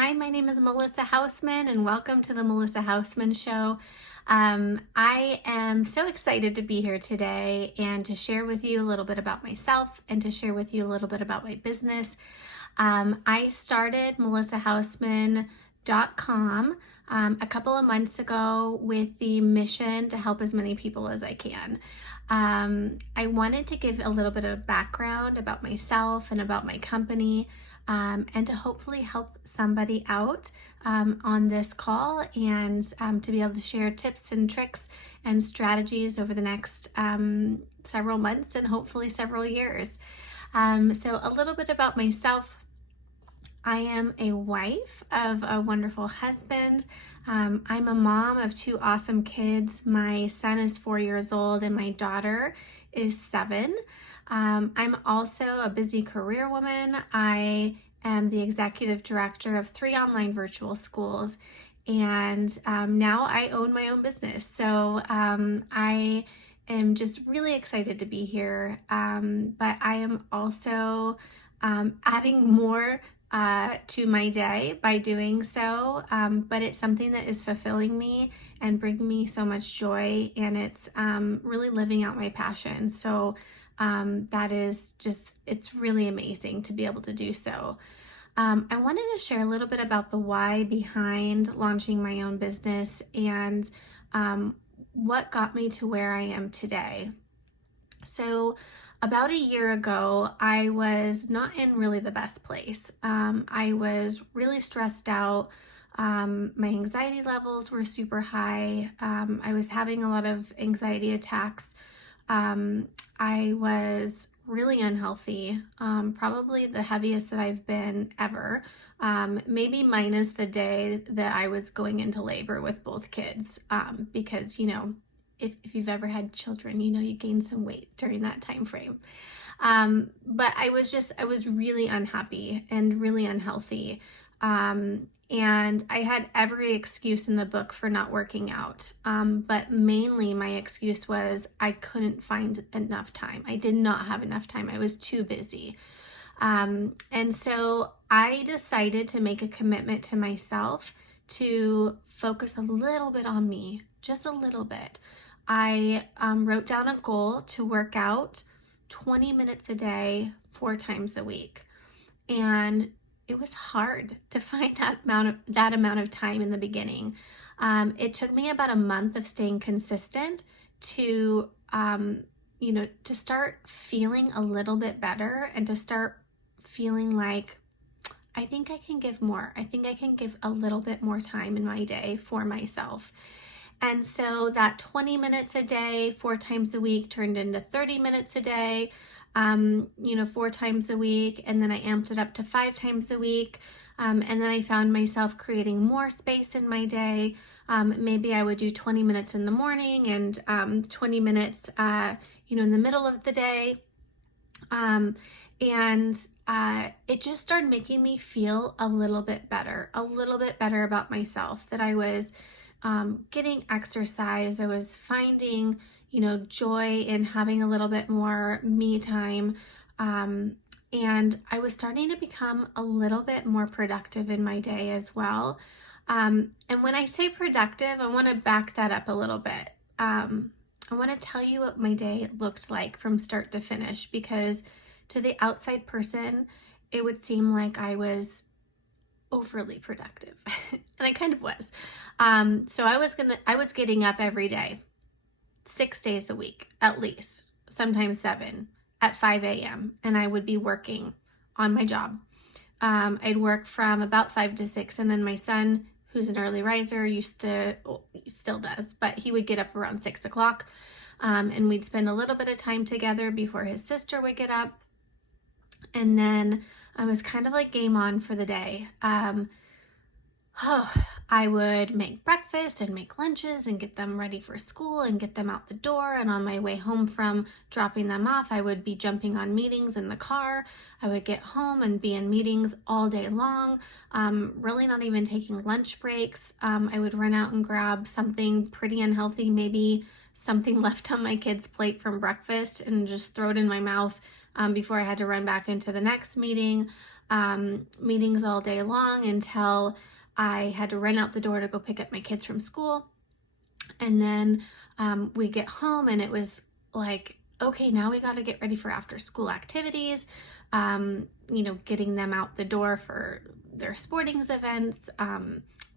Hi, my name is Melissa Hausmann, and welcome to the Melissa Hausmann Show. I am so excited to be here today and to share with you a little bit about myself and to share with you a little bit about my business. I started melissahausmann.com a couple of months ago with the mission to help as many people as I can. I wanted to give a little bit of background about myself and about my company, and to hopefully help somebody out on this call, and to be able to share tips and tricks and strategies over the next several months and hopefully several years. So a little bit about myself. I am a wife of a wonderful husband. I'm a mom of two awesome kids. My son is 4 years old and my daughter is 7. I'm also a busy career woman. I am the executive director of 3 online virtual schools, and now I own my own business. So I am just really excited to be here, but I am also adding more to my day by doing so, but it's something that is fulfilling me and bringing me so much joy, and it's really living out my passion. So that is just, it's really amazing to be able to do so. I wanted to share a little bit about the why behind launching my own business and what got me to where I am today. So about a year ago, I was not in really the best place. I was really stressed out. My anxiety levels were super high. I was having a lot of anxiety attacks. I was really unhealthy, probably the heaviest that I've been ever, maybe minus the day that I was going into labor with both kids, because, if you've ever had children, you gain some weight during that time frame. But I was really unhappy and really unhealthy. And I had every excuse in the book for not working out. But mainly my excuse was I couldn't find enough time. I did not have enough time. I was too busy. And so I decided to make a commitment to myself to focus a little bit on me, just a little bit. I wrote down a goal to work out 20 minutes a day, 4 times a week. And it was hard to find that amount of time in the beginning. It took me about a month of staying consistent to, to start feeling a little bit better and to start feeling like I think I can give more. I think I can give a little bit more time in my day for myself. And so that 20 minutes a day, 4 times a week turned into 30 minutes a day, 4 times a week. And then I amped it up to 5 times a week. And then I found myself creating more space in my day. Maybe I would do 20 minutes in the morning and 20 minutes, in the middle of the day. And it just started making me feel a little bit better about myself, that I was getting exercise. I was finding, joy in having a little bit more me time. And I was starting to become a little bit more productive in my day as well. And when I say productive, I want to back that up a little bit. I want to tell you what my day looked like from start to finish, because to the outside person, it would seem like I was overly productive. And I kind of was. So I was getting up every day, 6 days a week, at least, sometimes 7, at 5 a.m. And I would be working on my job. I'd work from about 5 to 6. And then my son, who's an early riser, still does, but he would get up around 6 o'clock. And we'd spend a little bit of time together before his sister would get up. And then I was kind of like game on for the day. I would make breakfast and make lunches and get them ready for school and get them out the door. And on my way home from dropping them off, I would be jumping on meetings in the car. I would get home and be in meetings all day long, really not even taking lunch breaks. I would run out and grab something pretty unhealthy, maybe something left on my kid's plate from breakfast, and just throw it in my mouth before I had to run back into the next meeting. meetings all day long until I had to run out the door to go pick up my kids from school. And then we get home and it was like, okay, now we got to get ready for after school activities, getting them out the door for their sportings events,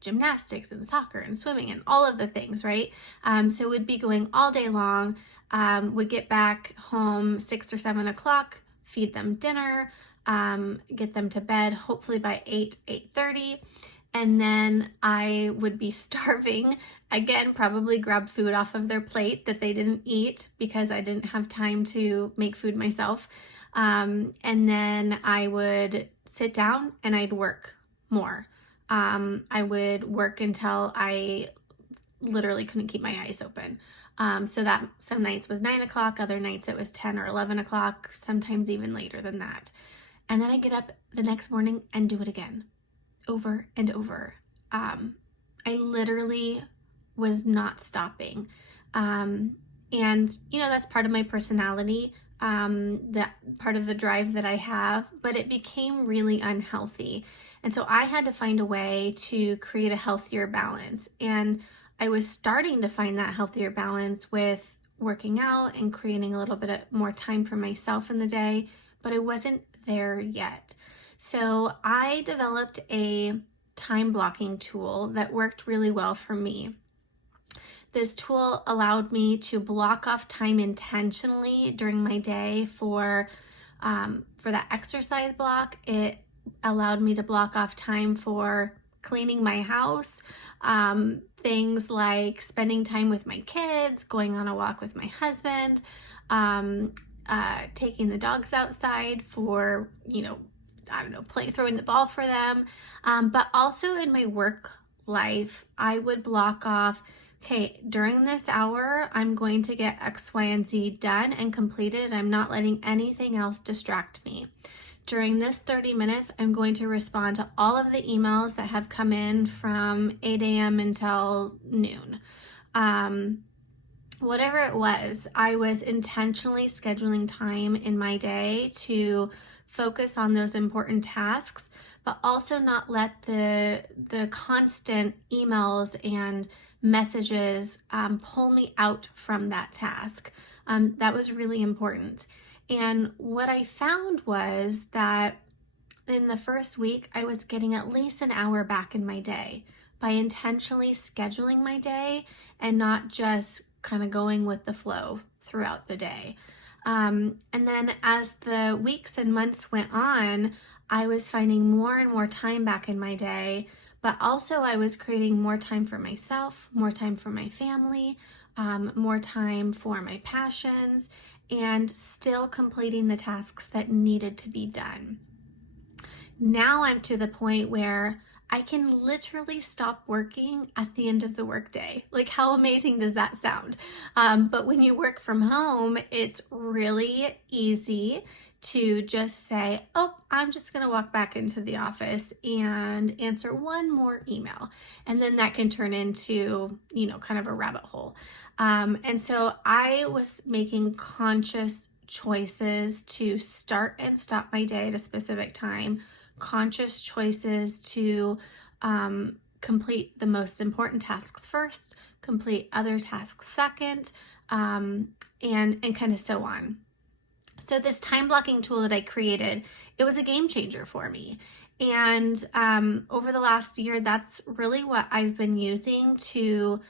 gymnastics and soccer and swimming and all of the things, right? So we'd be going all day long. We'd get back home 6 or 7 o'clock, feed them dinner, get them to bed, hopefully by 8:30. And then I would be starving. Again, probably grab food off of their plate that they didn't eat because I didn't have time to make food myself. And then I would sit down and I'd work more. I would work until I literally couldn't keep my eyes open. So that some nights was 9 o'clock, other nights it was 10 or 11 o'clock, sometimes even later than that. And then I get up the next morning and do it again, over and over. I literally was not stopping. And that's part of my personality, that part of the drive that I have, but it became really unhealthy. And so I had to find a way to create a healthier balance. And I was starting to find that healthier balance with working out and creating a little bit more time for myself in the day, but I wasn't there yet. So I developed a time blocking tool that worked really well for me. This tool allowed me to block off time intentionally during my day for that exercise block. It allowed me to block off time for cleaning my house, things like spending time with my kids, going on a walk with my husband, taking the dogs outside for, throwing the ball for them. But also in my work life, I would block off, okay, during this hour, I'm going to get X, Y, and Z done and completed. I'm not letting anything else distract me. During this 30 minutes, I'm going to respond to all of the emails that have come in from 8 a.m. until noon. Whatever it was, I was intentionally scheduling time in my day to focus on those important tasks, but also not let the constant emails and messages pull me out from that task. That was really important. And what I found was that in the first week, I was getting at least an hour back in my day by intentionally scheduling my day and not just kind of going with the flow throughout the day. And then as the weeks and months went on, I was finding more and more time back in my day, but also I was creating more time for myself, more time for my family, more time for my passions, and still completing the tasks that needed to be done. Now I'm to the point where I can literally stop working at the end of the workday. Like, how amazing does that sound? But when you work from home, it's really easy to just say, oh, I'm just going to walk back into the office and answer one more email. And then that can turn into, kind of a rabbit hole. And so I was making conscious choices to start and stop my day at a specific time, conscious choices to complete the most important tasks first, complete other tasks second, and kind of so on. So this time blocking tool that I created, it was a game changer for me. And over the last year, that's really what I've been using to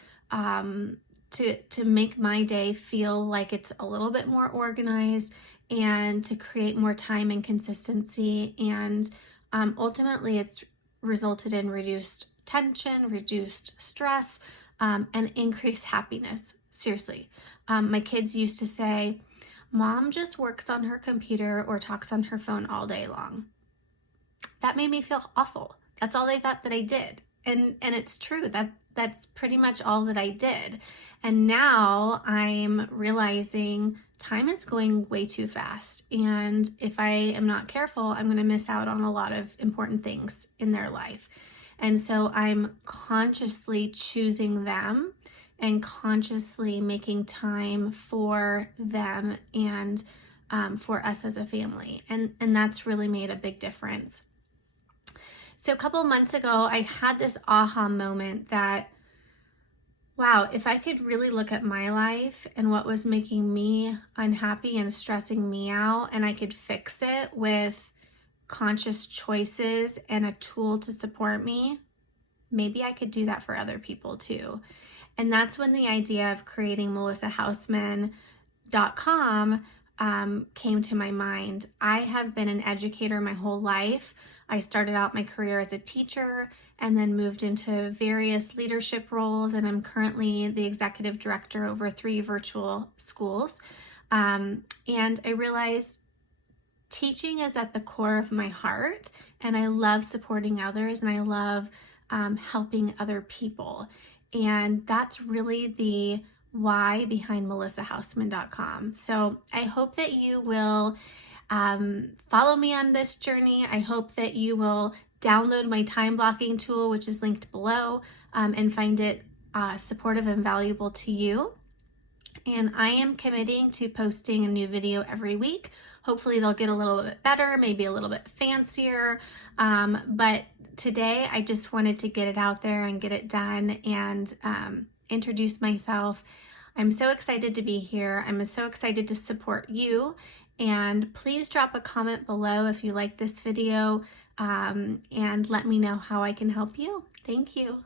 make my day feel like it's a little bit more organized and to create more time and consistency. And ultimately, it's resulted in reduced tension, reduced stress, and increased happiness. Seriously. My kids used to say, Mom just works on her computer or talks on her phone all day long. That made me feel awful. That's all they thought that I did. And it's true. That's pretty much all that I did. And now I'm realizing time is going way too fast. And if I am not careful, I'm going to miss out on a lot of important things in their life. And so I'm consciously choosing them and consciously making time for them and for us as a family. And that's really made a big difference. So a couple months ago, I had this aha moment that, wow, if I could really look at my life and what was making me unhappy and stressing me out, and I could fix it with conscious choices and a tool to support me, maybe I could do that for other people too. And that's when the idea of creating melissahausmann.com came to my mind. I have been an educator my whole life. I started out my career as a teacher and then moved into various leadership roles, and I'm currently the executive director over 3 virtual schools. And I realized teaching is at the core of my heart, and I love supporting others, and I love helping other people. And that's really the why behind melissahausmann.com. So I hope that you will follow me on this journey. I hope that you will download my time blocking tool, which is linked below, and find it supportive and valuable to you. And I am committing to posting a new video every week. Hopefully they'll get a little bit better, maybe a little bit fancier. But today I just wanted to get it out there and get it done and introduce myself. I'm so excited to be here. I'm so excited to support you. And please drop a comment below if you like this video and let me know how I can help you. Thank you.